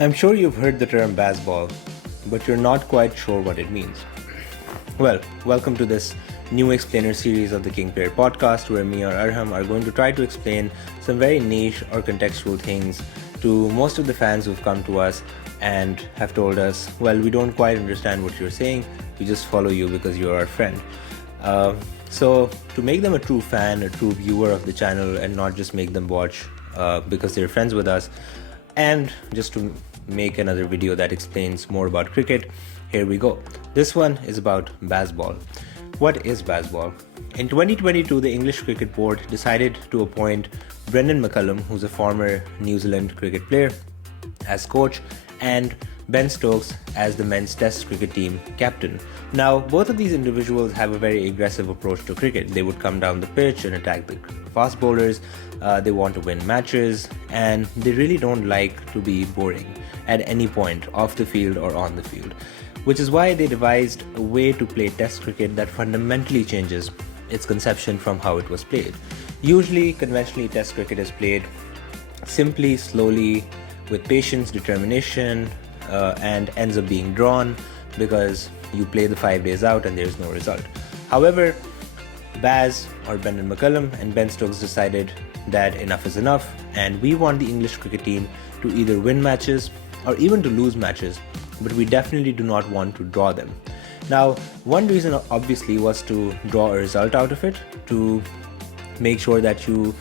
I'm sure you've heard the term Bazball, but you're not quite sure what it means. Well, welcome to this new explainer series of the King Player podcast, where me or Arham are going to try to explain some very niche or contextual things to most of the fans who've come to us and have told us, well, we don't quite understand what you're saying, we just follow you because you're our friend. So to make them a true fan, a true viewer of the channel, and not just make them watch because they're friends with us, and just to make another video that explains more about cricket, here we go. This one is about Bazball. What is Bazball? In 2022, the English Cricket Board decided to appoint Brendan McCullum, who's a former New Zealand cricket player, as coach, and Ben Stokes as the men's test cricket team captain. Now, both of these individuals have a very aggressive approach to cricket. They would come down the pitch and attack the fast bowlers. They want to win matches, and they really don't like to be boring at any point, off the field or on the field, which is why they devised a way to play test cricket that fundamentally changes its conception from how it was played. Usually, conventionally, test cricket is played simply, slowly, with patience, determination, and ends up being drawn because you play the 5 days out and there's no result. However, Bazz, or Brendan McCullum, and Ben Stokes decided that enough is enough, and we want the English cricket team to either win matches or even to lose matches, but we definitely do not want to draw them. Now, one reason obviously was to draw a result out of it, to make sure that you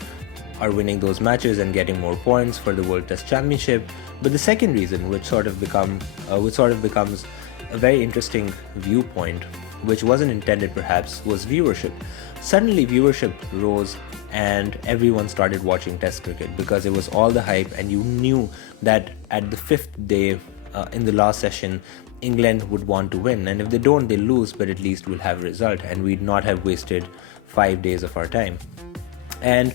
are winning those matches and getting more points for the World Test Championship. But the second reason, which sort of becomes a very interesting viewpoint, which wasn't intended perhaps, was viewership. Suddenly viewership rose and everyone started watching test cricket because it was all the hype, and you knew that at the fifth day in the last session, England would want to win, and if they don't, they lose, but at least we'll have a result and we'd not have wasted 5 days of our time. And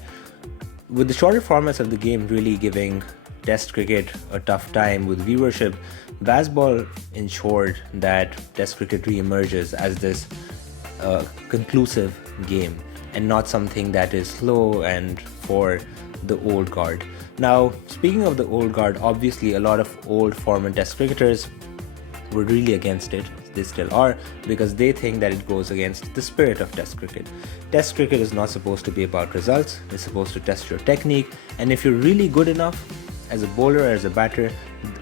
with the shorter formats of the game really giving test cricket a tough time with viewership, Bazball ensured that test cricket re-emerges as this conclusive game and not something that is slow and for the old guard. Now, speaking of the old guard, obviously a lot of old former test cricketers were really against it. They still are, because they think that it goes against the spirit of test cricket. Test cricket is not supposed to be about results, it's supposed to test your technique, and if you're really good enough as a bowler or as a batter,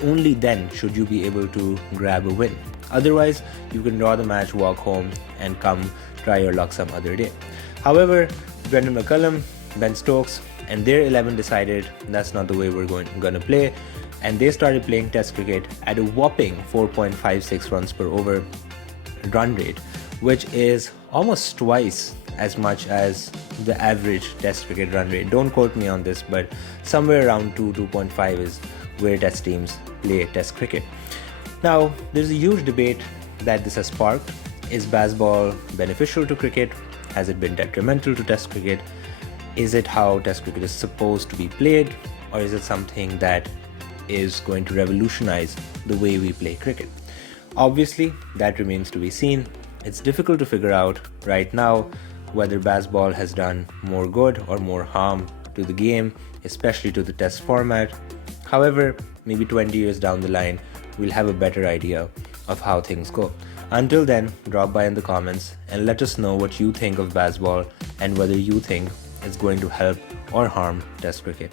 only then should you be able to grab a win. Otherwise, you can draw the match, walk home, and come try your luck some other day. However, Brendan McCullum, Ben Stokes, and their 11 decided that's not the way we're going to play, and they started playing test cricket at a whopping 4.56 runs per over run rate, which is almost twice as much as the average test cricket run rate. Don't quote me on this, but somewhere around 2.5 is where test teams play test cricket. Now, there's a huge debate that this has sparked. Is Bazball beneficial to cricket? Has it been detrimental to test cricket? Is it how test cricket is supposed to be played? Or is it something that is going to revolutionize the way we play cricket? Obviously, that remains to be seen. It's difficult to figure out right now whether Bazball has done more good or more harm to the game, especially to the test format. However, maybe 20 years down the line, we'll have a better idea of how things go. Until then, drop by in the comments and let us know what you think of Bazball and whether you think it's going to help or harm test cricket.